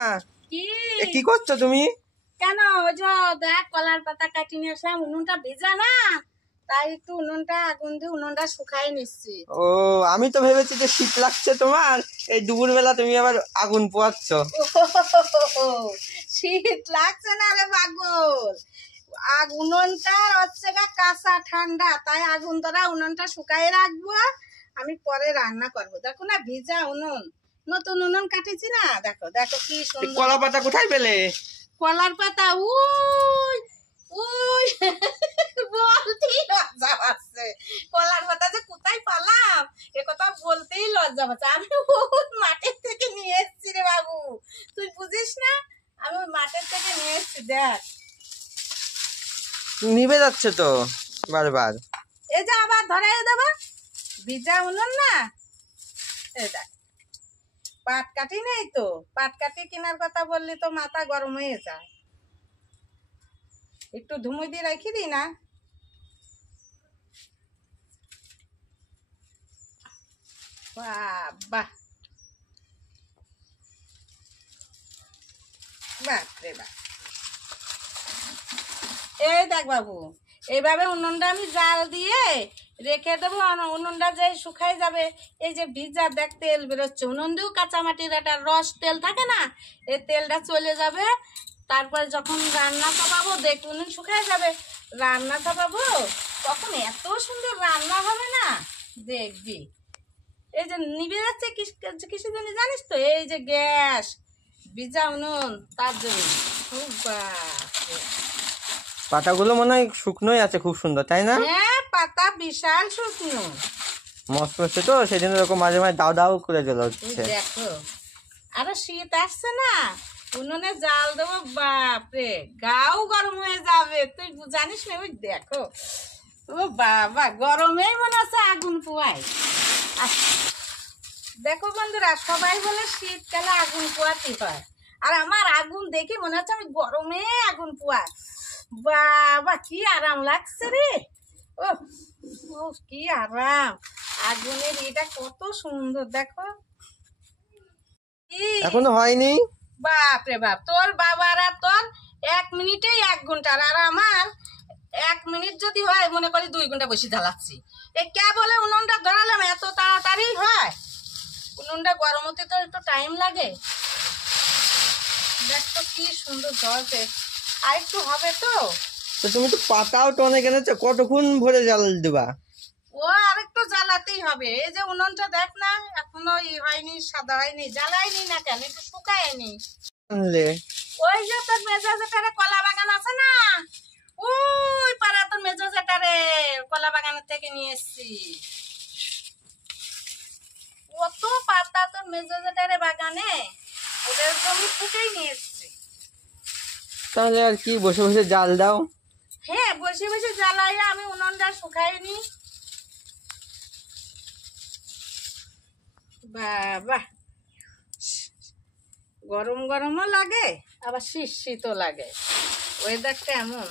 কি কি করছো তুমি? কেন ওই যে দেখ কলার পাতা কাটি নিয়ে আসলাম, উনুনটা ভেজা না, তাই একটু উনুনটা আগুন দিয়ে উনুনটা শুকাই নিচ্ছি। ও, আমি তো ভেবেছি যে শীত লাগছে তোমার, এই দুপুর বেলা তুমি আবার আগুন পোয়াচ্ছ। শীত লাগছে না রে পাগল, উনুনটা হচ্ছে গা কাঁচা ঠান্ডা, তাই আগুন ধরা উনুনটা শুকাই রাখবো, আমি পরে রান্না করবো। দেখো না ভিজা উনুন, নতুন উনুন কাটেছি না, দেখো দেখো কি সুন্দর। কলা পাতা কোথায় পেলে? কলার পাতা উই উই বলতেই লজ্জা পাচ্ছে, কলার পাতা যে কোথায় পালাম এ কথা বলতেই লজ্জা পাচ্ছে। আমি ওই মাঠের থেকে নিয়ে এসেছি রে বাবু, তুই বুঝিস না, আমি ওই মাঠের থেকে নিয়ে এসেছি। দেখ নিভে যাচ্ছে তো বারবার। এই যে আবার ধরাই দেবো, ভিজা উনুন না, এই দেখ পাট কাটি নেই তো, পাট কাটি কেনার কথা বললি তো মাথা গরম হয়ে যায়, একটু ধুমুই দিয়ে রেখে দিই না। বাহ বাপরে বাপ, এই দেখ বাবু, এইভাবে উনুনটা আমি জাল দিয়ে রেখে দেবো, উনুনটা যে শুকাই যাবে, এই যে ভিজা দেখ তেল বেরোচ্ছে, উনুন দিয়েও কাঁচামাটির একটা রস তেল থাকে না, এই তেলটা চলে যাবে, তারপরে যখন রান্না চাপাবো দেখ উনুন শুকাই যাবে, রান্না চাপাবো তখন এত সুন্দর রান্না হবে না, দেখবি। এই যে নিভে যাচ্ছে কিছু জন্য জানিস তো, এই যে গ্যাস ভিজা উনুন, তার জন্য। পাতাগুলো মনে হয় শুকনোই আছে, খুব সুন্দর তাই না? হ্যাঁ পাতা বিশাল শুকনো, মস্ত হচ্ছে তো, সেদিন এরকম মাঝে মাঝে দাও দাও করে জ্বলা হচ্ছে। দেখো আরো শীত আসছে না, উনুনে জাল দেবো, বাপরে গাও গরম হয়ে যাবে, তুই জানিস না, ওই দেখো ও বাবা, গরমেই মনে হচ্ছে আগুন পোয়াই। দেখো বন্ধুরা, সবাই বলে শীতকালে আগুন পোয়াতে হয়, আর আমার আগুন দেখে মনে হচ্ছে আমি গরমে আগুন পোয়া। বাবা কি আরাম লাগছে রে, ও ও কি আরাম, আগুনের এটা কত সুন্দর দেখো। এখনো হয়নি? বাপরে বাপ, তোর বাবারা তোর 1 মিনিটেই 1 ঘন্টার, আর আমার 1 মিনিট যদি হয় মনে করি 2 ঘন্টা বসে জ্বালাচ্ছি। এ কে বলে উনুনটা ধরালাম এত তাড়াতাড়ি হয়, উনুনটা গরম হতে তো একটু টাইম লাগে। দেখ তো কি সুন্দর জ্বলছে, আর একটু হবে তো। তুমি তো পাতাও তো অনেক এনেছো, কতক্ষণ ভরে জ্বাল দেবা? ও আরেকটু জ্বালাতেই হবে, এই যে উনুনটা দেখ না এখনো হয়নি, সাদা হয়নি, জ্বালাইনি না কেন, একটু শুকায়নি। ওই যে তোর মেজো জেঠারে কলা বাগান আছে না, ওই পাড়া তোর মেজো জেঠারে কলা বাগানের থেকে নিয়ে এসছি, কত পাতা তোর মেজো জেঠারে বাগানে, ওদের জমি ফুটেই নিয়ে এসছি। তাহলে আর কি, বসে বসে জাল দাও। হ্যাঁ বসে বসে জ্বালাই, আমি উনুনটা শুকাইনি। বাবা গরম গরমও লাগে আবার শীত শীতও লাগে, ওয়েদারটা এমন।